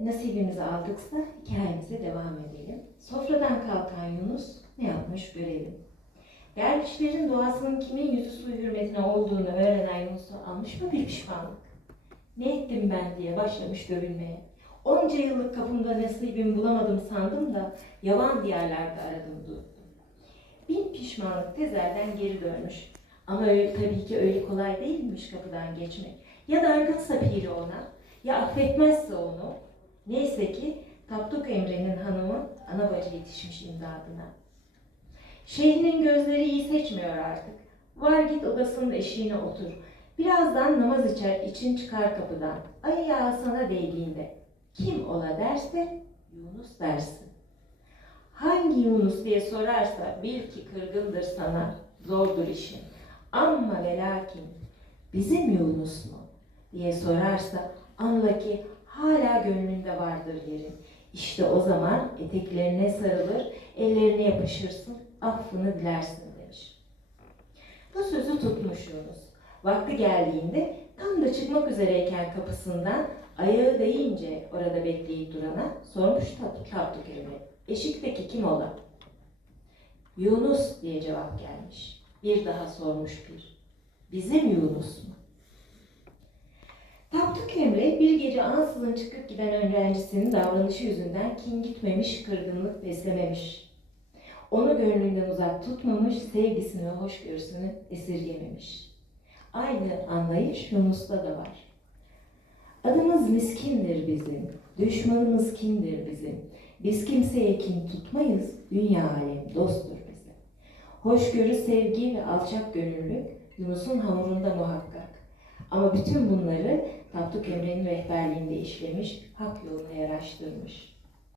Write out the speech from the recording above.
nasibimizi aldıksa hikayemize devam edelim. Sofradan kalkan Yunus ne yapmış görelim. Dervişlerin doğasının kimin yüzü suyu hürmetine olduğunu öğrenen Yunus'a almış mı bir pişmanlık? Ne ettim ben diye başlamış görünmeye. Onca yıllık kapımda nasibimi bulamadım sandım da yavan diyarlarda aradım durdum. Bin pişmanlık tezelden geri dönmüş. Ama öyle, tabii ki öyle kolay değilmiş kapıdan geçmek. Ya dargınsa piri ona, ya affetmezse onu. Neyse ki Tapduk Emre'nin hanımı ana bacı yetişmiş imdadına. Şeyhinin gözleri iyi seçmiyor artık. Var git odasının eşiğine otur. Birazdan namaz içer, için çıkar kapıdan. Ayağı sana değdiğinde kim ola derse Yunus dersin. Hangi Yunus diye sorarsa bil ki kırgındır sana, zordur işin. Amma ve lakin bizim Yunus mu diye sorarsa anla ki hala gönlünde vardır yerin. İşte o zaman eteklerine sarılır, ellerine yapışırsın, affını dilersin demiş. Bu sözü tutmuş Yunus. Vakti geldiğinde tam da çıkmak üzereyken kapısından ayağı değince orada bekleyip durana sormuş Tat- Tapduk Emre. Eşikteki kim ola? Yunus diye cevap gelmiş. Bir daha sormuş bir. Bizim Yunus mu? Gece ansızın çıkıp giden öğrencisinin davranışı yüzünden kin gitmemiş, kırgınlık beslememiş. Onu gönlünden uzak tutmamış, sevgisini ve hoşgörüsünü esirgememiş. Aynı anlayış Yunus'ta da var. Adımız miskindir bizim, düşmanımız kindir bizim. Biz kimseye kin tutmayız, dünya alem dosttur bize. Hoşgörü, sevgi ve alçak gönüllülük Yunus'un hamurunda muhakkak. Ama bütün bunları Tapduk Emre'nin rehberliğinde işlemiş, hak yoluna yaraştırmış.